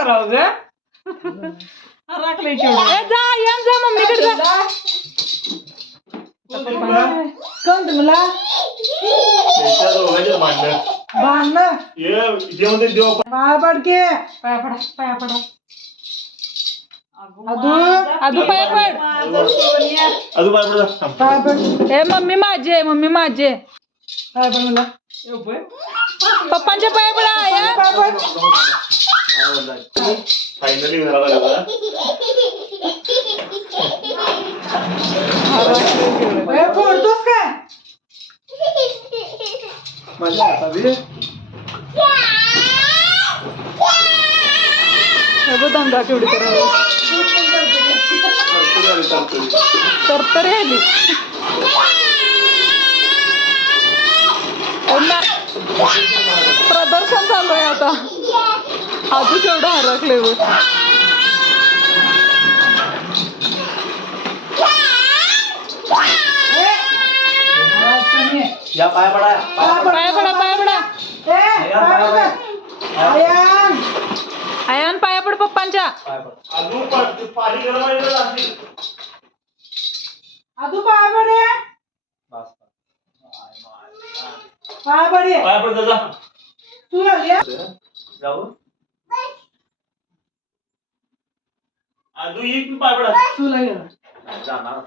करावं ग राखलंय केवढं जा या जा मम्मीकडे जा कोण तुम्हाला भांडण पाया पडके पाया पडा पाया पडा अदू पाया पड पाया पड हे मम्मी माझे मम्मी माझे पाया पड मला पप्पांच्या पाया पडा या फायनली फोडतोस काय माझ्या हाताने दंगा केवढी करावं तर आली प्रदर्शन चालू आहे आता अजून केवढं हरकले या पाया पडा पाया पडा पाया पडा आयान पाया पड पप्पांच्या पाणी गरम अजून पाया पडे पाया पडे पाया पड जा तू जाऊ अजून एक पाय पडा तू लागेल जाणार